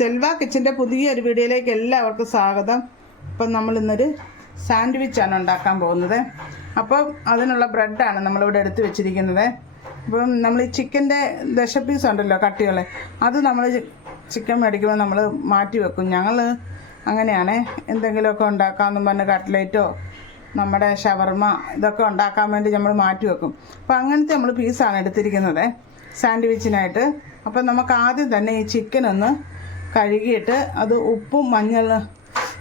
സെൽവ കിച്ചൻ്റെ പുതിയൊരു വീഡിയോയിലേക്ക് എല്ലാവർക്കും സ്വാഗതം. അപ്പം നമ്മൾ ഇന്നൊരു സാൻഡ്വിച്ചാണ് ഉണ്ടാക്കാൻ പോകുന്നത്. അപ്പം അതിനുള്ള ബ്രെഡാണ് നമ്മളിവിടെ എടുത്ത് വെച്ചിരിക്കുന്നത്. അപ്പം നമ്മൾ ഈ ചിക്കൻ്റെ പീസ് ഉണ്ടല്ലോ, കട്ടികൾ, അത് നമ്മൾ ചിക്കൻ മേടിക്കുമ്പോൾ നമ്മൾ മാറ്റി വെക്കും. ഞങ്ങൾ അങ്ങനെയാണ്, എന്തെങ്കിലുമൊക്കെ ഉണ്ടാക്കാമെന്നും പറഞ്ഞ് കട്ട്ലേറ്റോ നമ്മുടെ ഷവർമ ഇതൊക്കെ ഉണ്ടാക്കാൻ വേണ്ടി നമ്മൾ മാറ്റി വെക്കും. അപ്പോൾ അങ്ങനത്തെ നമ്മൾ പീസാണ് എടുത്തിരിക്കുന്നത് സാൻഡ്വിച്ചിനായിട്ട്. അപ്പം നമുക്ക് ആദ്യം തന്നെ ഈ ചിക്കൻ ഒന്ന് കഴുകിയിട്ട് അത് ഉപ്പും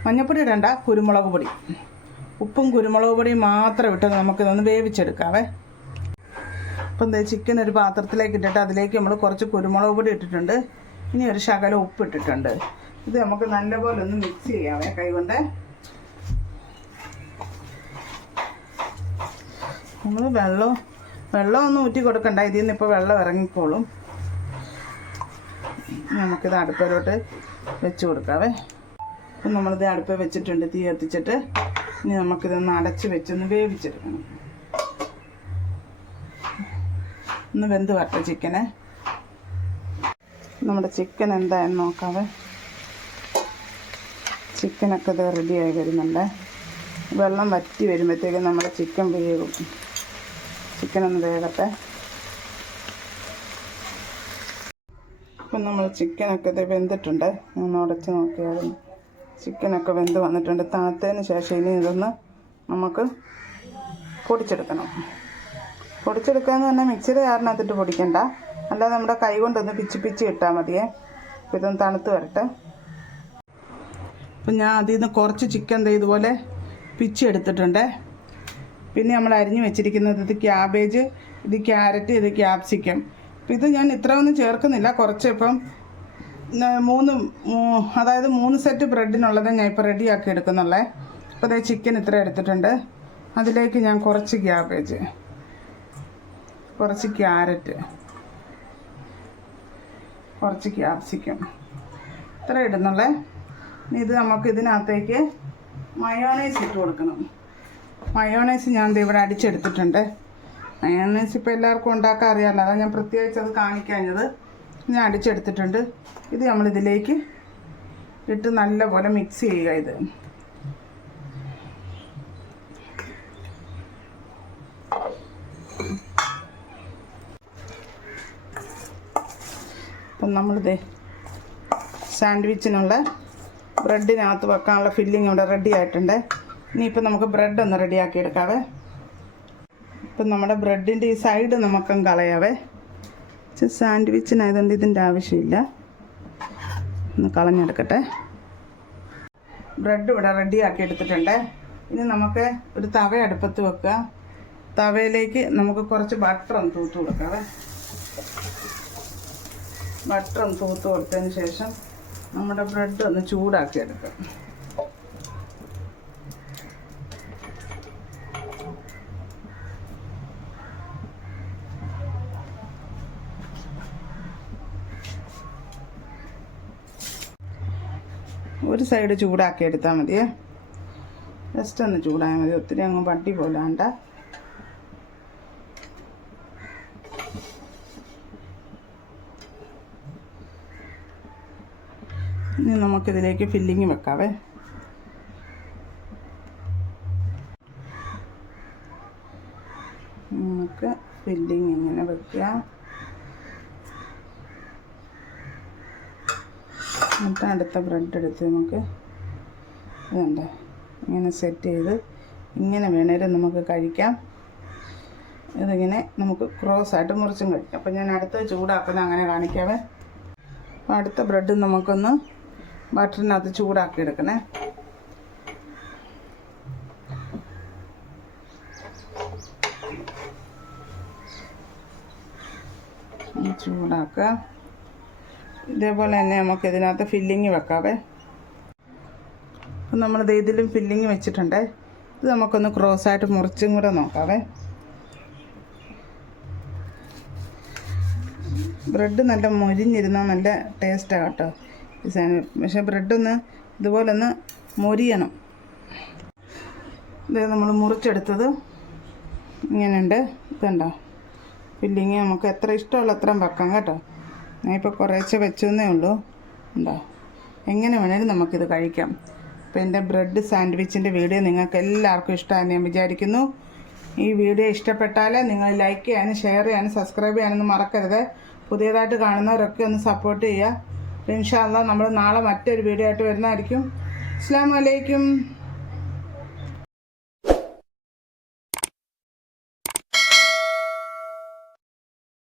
മഞ്ഞൾപ്പൊടി ഇടണ്ട, കുരുമുളക് പൊടി, ഉപ്പും കുരുമുളക് പൊടിയും മാത്രം ഇട്ട് നമുക്കിതൊന്ന് വേവിച്ചെടുക്കാവേ. അപ്പം എന്താ, ചിക്കൻ ഒരു പാത്രത്തിലേക്ക് ഇട്ടിട്ട് അതിലേക്ക് നമ്മൾ കുറച്ച് കുരുമുളക് പൊടി ഇട്ടിട്ടുണ്ട്. ഇനി ഒരു ശകലം ഉപ്പ് ഇട്ടിട്ടുണ്ട്. ഇത് നമുക്ക് നല്ലപോലെ ഒന്ന് മിക്സ് ചെയ്യാവേ കൈകൊണ്ട്. നമ്മൾ വെള്ളമൊന്നും ഊറ്റി കൊടുക്കണ്ട, ഇതിൽ നിന്ന് ഇപ്പോൾ വെള്ളം ഇറങ്ങിക്കോളും. നമുക്കിത് അടുപ്പിലോട്ട് വെച്ച് കൊടുക്കാവേ. അപ്പം നമ്മളിത് അടുപ്പ് വെച്ചിട്ടുണ്ട്, തീ കത്തിച്ചിട്ട്. ഇനി നമുക്കിതൊന്ന് അടച്ച് വെച്ചൊന്ന് വേവിച്ചെടുക്കണം. ഒന്ന് വെന്ത് വരട്ടെ ചിക്കന്. നമ്മുടെ ചിക്കൻ എന്തായെന്ന് നോക്കാവേ. ചിക്കനൊക്കെ ഇത് റെഡിയായി വരുന്നുണ്ട്. വെള്ളം വറ്റി വരുമ്പോഴത്തേക്കും നമ്മുടെ ചിക്കൻ വേകും. ചിക്കനൊന്ന് വേകട്ടെ. ഇപ്പം നമ്മൾ ചിക്കനൊക്കെ ഇത് വെന്തിട്ടുണ്ട്. ഒന്ന് ഉടച്ച് നോക്കിയായിരുന്നു. ചിക്കനൊക്കെ വെന്ത് വന്നിട്ടുണ്ട്. തണുത്തതിന് ശേഷം ഇനി ഇതൊന്ന് നമുക്ക് പൊടിച്ചെടുക്കണം. പൊടിച്ചെടുക്കാമെന്ന് പറഞ്ഞാൽ മിക്സിയുടെ ജാറിനകത്തിട്ട് പൊടിക്കണ്ട, അല്ലാതെ നമ്മുടെ കൈ കൊണ്ടൊന്ന് പിച്ച് ഇട്ടാൽ മതിയേ. അപ്പോൾ ഇതൊന്ന് തണുത്ത് വരട്ടെ. അപ്പം ഞാൻ അതിൽ നിന്ന് കുറച്ച് ചിക്കൻ ഇതുപോലെ പിച്ചെടുത്തിട്ടുണ്ട്. പിന്നെ നമ്മൾ അരിഞ്ഞു വെച്ചിരിക്കുന്നത് ഇത് ക്യാബേജ്, ഇത് ക്യാരറ്റ്, ഇത് ക്യാപ്സിക്കം. അപ്പം ഇത് ഞാൻ ഇത്ര ഒന്നും ചേർക്കുന്നില്ല, കുറച്ച്. ഇപ്പം അതായത് 3 സെറ്റ് ബ്രെഡിനുള്ളത് ഞാൻ ഇപ്പോൾ റെഡിയാക്കി എടുക്കുന്നുള്ളേ. അപ്പോൾ അതേ ചിക്കൻ ഇത്ര എടുത്തിട്ടുണ്ട്. അതിലേക്ക് ഞാൻ കുറച്ച് ക്യാബേജ്, കുറച്ച് ക്യാരറ്റ്, കുറച്ച് ക്യാപ്സിക്കം ഇത്ര ഇടുന്നുള്ളേ. ഇത് നമുക്ക് ഇതിനകത്തേക്ക് മയോണൈസ് ഇട്ട് കൊടുക്കണം. മയോണൈസ് ഞാൻ ഇവിടെ അടിച്ചെടുത്തിട്ടുണ്ട്. മയോണൈസ് ഇപ്പോൾ എല്ലാവർക്കും ഉണ്ടാക്കാൻ അറിയാമല്ലോ, അതാണ് ഞാൻ പ്രത്യേകിച്ച് അത് കാണിക്കാഞ്ഞത്. ഞാൻ അടിച്ചെടുത്തിട്ടുണ്ട്. ഇത് നമ്മളിതിലേക്ക് ഇട്ട് നല്ലപോലെ മിക്സ് ചെയ്യുക. ഇത് അപ്പം നമ്മളിത് സാൻഡ്വിച്ചിനുള്ള ബ്രെഡിനകത്ത് വെക്കാനുള്ള ഫില്ലിങ് ഇവിടെ റെഡി ആയിട്ടുണ്ട്. ഇനിയിപ്പോൾ നമുക്ക് ബ്രെഡ് ഒന്ന് റെഡിയാക്കി എടുക്കാവേ. ഇപ്പം നമ്മുടെ ബ്രെഡിൻ്റെ ഈ സൈഡ് നമുക്കും കളയാവേ. സാൻഡ്വിച്ചിനായതുകൊണ്ട് ഇതിൻ്റെ ആവശ്യമില്ല, ഒന്ന് കളഞ്ഞെടുക്കട്ടെ. ബ്രെഡ് ഇവിടെ റെഡിയാക്കി എടുത്തിട്ടുണ്ട്. ഇനി നമുക്ക് ഒരു തവ അടുപ്പത്ത് വെക്കുക. തവയിലേക്ക് നമുക്ക് കുറച്ച് ബട്ടർ ഒന്ന് തൂത്ത് കൊടുക്കാവേ. ബട്ടർ ഒന്ന് തൂത്ത് കൊടുത്തതിന് ശേഷം നമ്മുടെ ബ്രെഡ് ഒന്ന് ചൂടാക്കി എടുക്കാം. ഒരു സൈഡ് ചൂടാക്കി എടുത്താൽ മതിയേ, ജസ്റ്റ് ഒന്ന് ചൂടായാൽ മതി, ഒത്തിരി അങ്ങ് പട്ടി പോലാണ്ട. ഇനി നമുക്കിതിലേക്ക് ഫില്ലിങ് വെക്കാവേ. നമുക്ക് ഫില്ലിങ് ഇങ്ങനെ വെക്കാം. എന്നിട്ട് അടുത്ത ബ്രെഡ് എടുത്ത് നമുക്ക് ഇതുണ്ട് ഇങ്ങനെ സെറ്റ് ചെയ്ത് ഇങ്ങനെ വേണേലും നമുക്ക് കഴിക്കാം. ഇതിങ്ങനെ നമുക്ക് ക്രോസ് ആയിട്ട് മുറിച്ചും കഴിക്കാം. അപ്പം ഞാൻ അടുത്ത ചൂടാക്കുന്നത് അങ്ങനെ കാണിക്കാവേ. അപ്പം അടുത്ത ബ്രെഡ് നമുക്കൊന്ന് ബട്ടറിനകത്ത് ചൂടാക്കി എടുക്കണേ. ചൂടാക്കുക. ഇതേപോലെ തന്നെ നമുക്ക് ഇതിനകത്ത് ഫില്ലിങ് വെക്കാവേ. അപ്പം നമ്മളിത് ഇതിലും ഫില്ലിങ് വെച്ചിട്ടുണ്ട്. ഇത് നമുക്കൊന്ന് ക്രോസായിട്ട് മുറിച്ചും കൂടെ നോക്കാവേ. ബ്രെഡ് നല്ല മൊരിഞ്ഞിരുന്നാൽ നല്ല ടേസ്റ്റാണ് കേട്ടോ ഈ സാധനം. പക്ഷേ ബ്രെഡൊന്ന് ഇതുപോലെ ഒന്ന് മൊരിയണം. ഇത് നമ്മൾ മുറിച്ചെടുത്തത് ഇങ്ങനെയുണ്ട്. ഇതുണ്ടോ ഫില്ലിങ്? നമുക്ക് എത്ര ഇഷ്ടമുള്ള അത്രയും വെക്കാം കേട്ടോ. ഞാൻ ഇപ്പോൾ കുറേശ്ശെ വെച്ചെന്നേ ഉള്ളൂ. ഉണ്ടോ? എങ്ങനെ വേണേലും നമുക്കിത് കഴിക്കാം. അപ്പോൾ എൻ്റെ ബ്രെഡ് സാൻഡ്വിച്ചിൻ്റെ വീഡിയോ നിങ്ങൾക്ക് എല്ലാവർക്കും ഇഷ്ടമാണെന്ന് ഞാൻ വിചാരിക്കുന്നു. ഈ വീഡിയോ ഇഷ്ടപ്പെട്ടാൽ നിങ്ങൾ ലൈക്ക് ചെയ്യാനും ഷെയർ ചെയ്യാനും സബ്സ്ക്രൈബ് ചെയ്യാനൊന്നും മറക്കരുത്. പുതിയതായിട്ട് കാണുന്നവരൊക്കെ ഒന്ന് സപ്പോർട്ട് ചെയ്യുക. ഇൻഷാ അല്ലാഹ് നമ്മൾ നാളെ മറ്റൊരു വീഡിയോ ആയിട്ട് വരുന്നതായിരിക്കും. അസ്സലാമു അലൈക്കും.